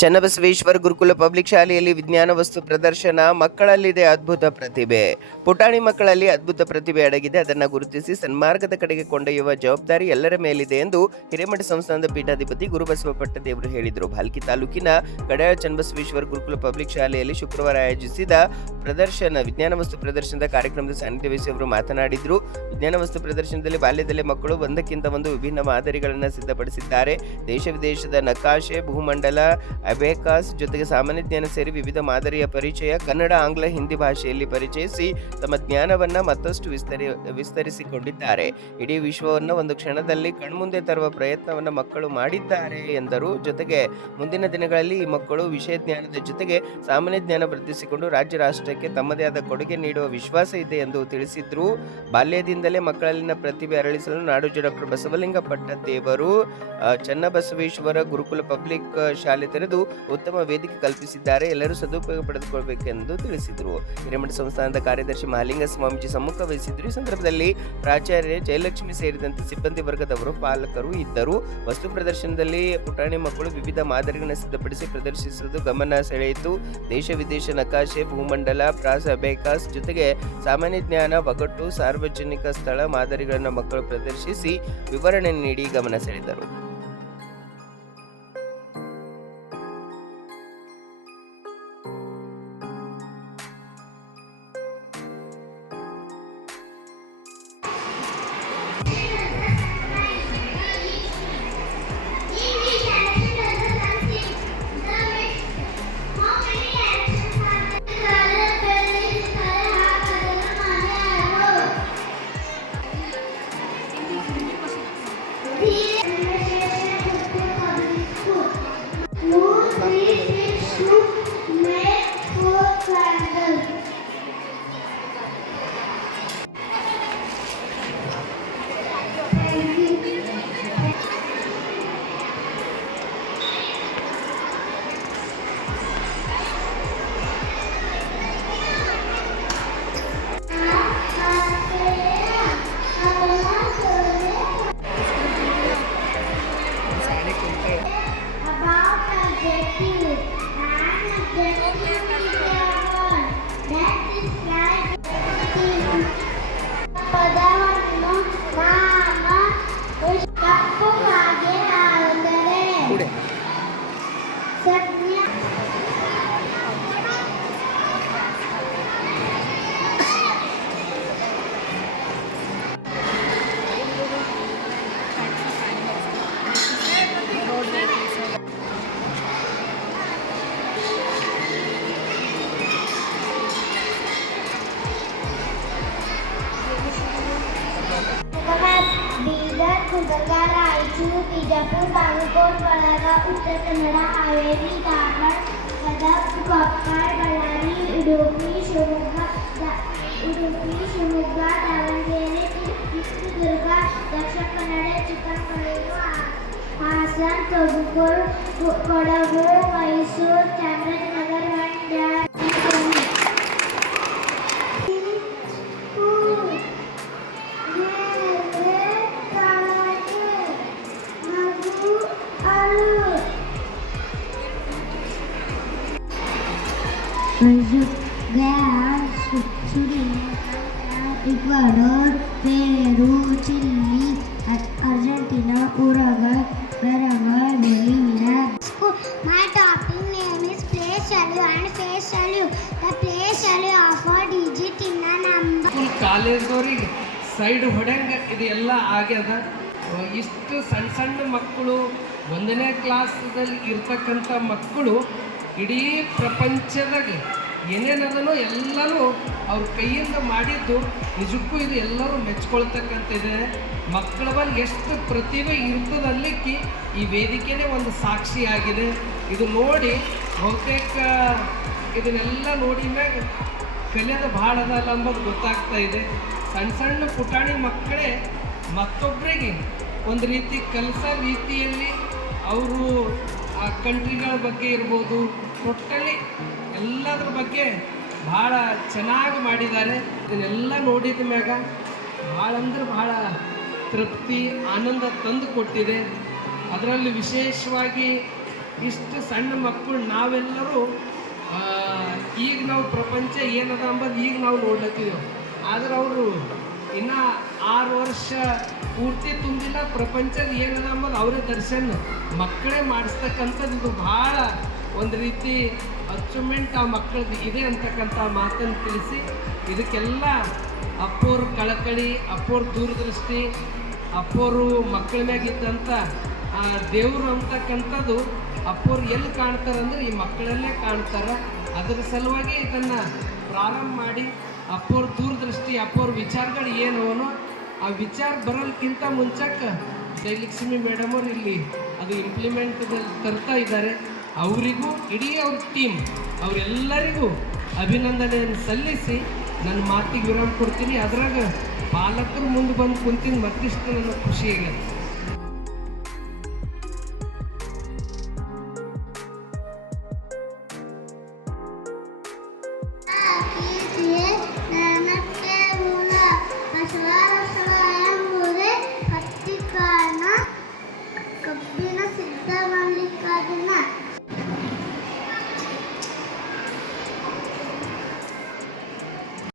ಚನ್ನಬಸವೇಶ್ವರ ಗುರುಕುಲ public ಶಾಲೆಯಲ್ಲಿ ವಿಜ್ಞಾನ ವಸ್ತು ಪ್ರದರ್ಶನ, ಮಕ್ಕಳಲ್ಲಿದೆ ಅದ್ಭುತ ಪ್ರತಿಭೆ. ಪುಟಾಣಿ ಮಕ್ಕಳಲ್ಲಿ ಅದ್ಭುತ ಪ್ರತಿಭೆ ಅಡಗಿದೆ. ಅದನ್ನು ಗುರುತಿಸಿ ಸನ್ಮಾರ್ಗದ ಕಡೆಗೆ ಕೊಂಡೊಯ್ಯುವ ಜವಾಬ್ದಾರಿ ಎಲ್ಲರ ಮೇಲಿದೆ ಎಂದು ಹಿರೇಮಠ ಸಂಸ್ಥಾನದ ಪೀಠಾಧಿಪತಿ ಗುರುಬಸವ ಪಟ್ಟದೇವರು ಹೇಳಿದರು. ಭಾಲ್ಕಿ ತಾಲೂಕಿನ ಕಡೆಯ ಚನ್ನಬಸವೇಶ್ವರ ಗುರುಕುಲ ಪಬ್ಲಿಕ್ ಶಾಲೆಯಲ್ಲಿ ಶುಕ್ರವಾರ ಆಯೋಜಿಸಿದ ಪ್ರದರ್ಶನ, ವಿಜ್ಞಾನ ವಸ್ತು ಪ್ರದರ್ಶನದ ಕಾರ್ಯಕ್ರಮದ ಸಾನ್ನಿಧ್ಯ ವಹಿಸಿ ಅವರು ಮಾತನಾಡಿದರು. ವಿಜ್ಞಾನ ವಸ್ತು ಪ್ರದರ್ಶನದಲ್ಲಿ ಬಾಲ್ಯದಲ್ಲೇ ಮಕ್ಕಳು ಒಂದಕ್ಕಿಂತ ಒಂದು ವಿಭಿನ್ನ ಮಾದರಿಗಳನ್ನು ಸಿದ್ಧಪಡಿಸಿದ್ದಾರೆ. ದೇಶ ವಿದೇಶದ ನಕಾಶೆ, ಭೂಮಂಡಲ ಅಬೇಕಾಸ್ ಜೊತೆಗೆ ಸಾಮಾನ್ಯ ಜ್ಞಾನ ಸೇರಿ ವಿವಿಧ ಮಾದರಿಯ ಪರಿಚಯ ಕನ್ನಡ, ಆಂಗ್ಲ, ಹಿಂದಿ ಭಾಷೆಯಲ್ಲಿ ಪರಿಚಯಿಸಿ ತಮ್ಮ ಜ್ಞಾನವನ್ನು ಮತ್ತಷ್ಟು ವಿಸ್ತರಿ, ವಿಸ್ತರಿಸಿಕೊಂಡಿದ್ದಾರೆ. ಇಡೀ ವಿಶ್ವವನ್ನು ಒಂದು ಕ್ಷಣದಲ್ಲಿ ಕಣ್ಮುಂದೆ ತರುವ ಪ್ರಯತ್ನವನ್ನು ಮಕ್ಕಳು ಮಾಡಿದ್ದಾರೆ ಎಂದರು. ಜೊತೆಗೆ ಮುಂದಿನ ದಿನಗಳಲ್ಲಿ ಈ ಮಕ್ಕಳು ವಿಷಯ ಜ್ಞಾನದ ಜೊತೆಗೆ ಸಾಮಾನ್ಯ ಜ್ಞಾನ ವೃದ್ಧಿಸಿಕೊಂಡು ರಾಜ್ಯ ರಾಷ್ಟ್ರಕ್ಕೆ ತಮ್ಮದೇ ಆದ ಕೊಡುಗೆ ನೀಡುವ ವಿಶ್ವಾಸ ಇದೆ ಎಂದು ತಿಳಿಸಿದ್ರು. ಬಾಲ್ಯದಿಂದಲೇ ಮಕ್ಕಳಲ್ಲಿನ ಪ್ರತಿಭೆ ಅರಳಿಸಲು ನಾಡೋಜ ಡಾಕ್ಟರ್ ಬಸವಲಿಂಗ ಪಟ್ಟದೇವರು ಚನ್ನಬಸವೇಶ್ವರ ಗುರುಕುಲ ಪಬ್ಲಿಕ್ ಶಾಲೆ ತೆರೆದು ಉತ್ತಮ ವೇದಿಕೆ ಕಲ್ಪಿಸಿದ್ದಾರೆ. ಎಲ್ಲರೂ ಸದುಪಯೋಗ ಪಡೆದುಕೊಳ್ಳಬೇಕೆಂದು ತಿಳಿಸಿದರು. ಹಿರೇಮಠ ಸಂಸ್ಥಾನದ ಕಾರ್ಯದರ್ಶಿ ಮಹಾಲಿಂಗ ಸ್ವಾಮೀಜಿ ಸಮ್ಮುಖ ವಹಿಸಿದ್ರು ಈ ಸಂದರ್ಭದಲ್ಲಿ ಪ್ರಾಚಾರ್ಯ ಜಯಲಕ್ಷ್ಮಿ ಸೇರಿದಂತೆ ಸಿಬ್ಬಂದಿ ವರ್ಗದವರು, ಪಾಲಕರು ಇದ್ದರು. ವಸ್ತು ಪ್ರದರ್ಶನದಲ್ಲಿ ಪುಟಾಣಿ ಮಕ್ಕಳು ವಿವಿಧ ಮಾದರಿಗಳನ್ನು ಸಿದ್ಧಪಡಿಸಿ ಪ್ರದರ್ಶಿಸುವುದು ಗಮನ ಸೆಳೆಯಿತು. ದೇಶ ವಿದೇಶ ನಕಾಶೆ, ಭೂಮಂಡಲ, ಪ್ರಾಸ ಬೇಕಾಸ್ ಜೊತೆಗೆ ಸಾಮಾನ್ಯ ಜ್ಞಾನ ಒಗಟ್ಟು ಸಾರ್ವಜನಿಕ ಸ್ಥಳ ಮಾದರಿಗಳನ್ನು ಮಕ್ಕಳು ಪ್ರದರ್ಶಿಸಿ ವಿವರಣೆ ನೀಡಿ ಗಮನ ಸೆಳೆದರು. ಬೀದರ್ ಗುಲ್ಬರ್ಗ ರಾಯಚೂರು ಬಿಜಾಪುರ ಬಾಗಲಕೋಟ್ ಬಳಗಾವ್ ಉತ್ತರ ಕನ್ನಡ ಹಾವೇರಿ ಧಾರವಾಡ ಗದಗ ಕೊಪ್ಪಳ ಬಳ್ಳಾರಿ ಉಡುಪಿ ಶಿವಮೊಗ್ಗ ದ- ಉಡುಪಿ ಶಿವಮೊಗ್ಗ ದಾವಣಗೆರೆ ಚಿತ್ರದುರ್ಗ ದಕ್ಷಿಣ ಕನ್ನಡ ಚಿಕ್ಕಮಗಳೂರು ಹಾ- ಹಾಸನ ತುಮಕೂರು ಕೊ- Kodagu Mysuru Chamarajanagar Ecuador, Peru, Chile, Argentina, Uruguay, Paraguay, Bolivia. My topic name is place value and face value. The place value of a digit in a number. ಕಾಲೇಜ್ದವ್ರಿಗೆ ಸೈಡ್ ಹೊಡೆಂಗೆ ಇದು ಎಲ್ಲ ಆಗ್ಯದ ಇಷ್ಟು ಸಣ್ಣ ಸಣ್ಣ ಮಕ್ಕಳು ಒಂದನೇ ಕ್ಲಾಸ್ದಲ್ಲಿ ಇರ್ತಕ್ಕಂಥ ಮಕ್ಕಳು ಇಡೀ ಪ್ರಪಂಚದಾಗ ಏನೇನದನೋ ಎಲ್ಲನೂ ಅವ್ರ ಕೈಯಿಂದ ಮಾಡಿದ್ದು ನಿಜಕ್ಕೂ ಇದು ಎಲ್ಲರೂ ಮೆಚ್ಕೊಳ್ತಕ್ಕಂಥದ್ದು. ಮಕ್ಕಳ ಬಳಿ ಎಷ್ಟು ಪ್ರತಿಭೆ ಇರ್ತದಲ್ಲಿಕ್ಕೆ ಈ ವೇದಿಕೆನೇ ಒಂದು ಸಾಕ್ಷಿಯಾಗಿದೆ ಇದು ನೋಡಿ ಬಹುತೇಕ ಇದನ್ನೆಲ್ಲ ನೋಡಿ ಮ್ಯಾಗ ಕಲಿಯೋದು ಭಾಳ ಅದಲ್ಲ ಅಂಬೋದು ಗೊತ್ತಾಗ್ತಾ ಇದೆ. ಸಣ್ಣ ಸಣ್ಣ ಪುಟಾಣಿ ಮಕ್ಕಳೇ ಮತ್ತೊಬ್ಬರಿಗೆ ಒಂದು ರೀತಿ ಕಲಿಸೋ ರೀತಿಯಲ್ಲಿ ಅವರು ಆ ಕಂಟ್ರಿಗಳ ಬಗ್ಗೆ ಇರ್ಬೋದು ಟೋಟಲಿ ಎಲ್ಲದ್ರ ಬಗ್ಗೆ ಭಾಳ ಚೆನ್ನಾಗಿ ಮಾಡಿದ್ದಾರೆ. ಇದನ್ನೆಲ್ಲ ನೋಡಿದ ಮ್ಯಾಗ ಭಾಳ ಅಂದ್ರೆ ಭಾಳ ತೃಪ್ತಿ, ಆನಂದ ತಂದು ಕೊಟ್ಟಿದೆ. ಅದರಲ್ಲಿ ವಿಶೇಷವಾಗಿ ಇಷ್ಟು ಸಣ್ಣ ಮಕ್ಕಳು ನಾವೆಲ್ಲರೂ ಈಗ ನಾವು ಪ್ರಪಂಚ ಏನದ ಅಂಬದು ಈಗ ನಾವು ನೋಡ್ಲತ್ತಿದ್ದೆವು ಆದ್ರೆ ಅವರು ಇನ್ನ ಆರು ವರ್ಷ ಪೂರ್ತಿ ತುಂಬಿಲ್ಲ. ಪ್ರಪಂಚದ ಏನದ ಅಂಬದು ಅವರೇ ದರ್ಶನ ಮಕ್ಕಳೇ ಮಾಡಿಸ್ತಕ್ಕಂಥದ್ದು ಇದು ಭಾಳ ಒಂದು ರೀತಿ ಅಚೀವ್ಮೆಂಟ್ ಆ ಮಕ್ಕಳದ್ದು ಇದೆ ಅಂತಕ್ಕಂಥ ಮಾತನ್ನು ತಿಳಿಸಿ ಇದಕ್ಕೆಲ್ಲ ಅಪ್ಪೋರ್ ಕಳಕಳಿ ಅಪ್ಪೋರ್ ದೂರದೃಷ್ಟಿ ಅಪ್ಪೋರು ಮಕ್ಕಳ ಮ್ಯಾಗಿದ್ದಂಥ, ಆ, ದೇವರು ಅಂತಕ್ಕಂಥದ್ದು ಅಪ್ಪೋರು ಎಲ್ಲಿ ಕಾಣ್ತಾರಂದ್ರೆ ಈ ಮಕ್ಕಳಲ್ಲೇ ಕಾಣ್ತಾರೆ. ಅದರ ಸಲುವಾಗಿ ಇದನ್ನು ಪ್ರಾರಂಭ ಮಾಡಿ ಅಪ್ಪೋರ್ ದೂರದೃಷ್ಟಿ ಅಪ್ಪೋರ್ ವಿಚಾರಗಳು ಏನು ಅವನು ಆ ವಿಚಾರ ಬರೋದಕ್ಕಿಂತ ಮುಂಚಕ್ಕೆ ಜಯಲಕ್ಷ್ಮಿ ಮೇಡಮ್ ಅವರು ಇಲ್ಲಿ ಅದು ಇಂಪ್ಲಿಮೆಂಟ್ ತರ್ತಾ ಇದ್ದಾರೆ. ಅವರಿಗೂ, ಇಡೀ ಅವ್ರ ಟೀಮ್ ಅವರೆಲ್ಲರಿಗೂ ಅಭಿನಂದನೆಯನ್ನು ಸಲ್ಲಿಸಿ ನನ್ನ ಮಾತಿಗೆ ವಿರಾಮ ಕೊಡ್ತೀನಿ. ಅದ್ರಾಗ ಪಾಲಕರು ಮುಂದೆ ಬಂದು ಕುಂತಿನ ಮತ್ತಿಷ್ಟು ನನಗೆ ಖುಷಿ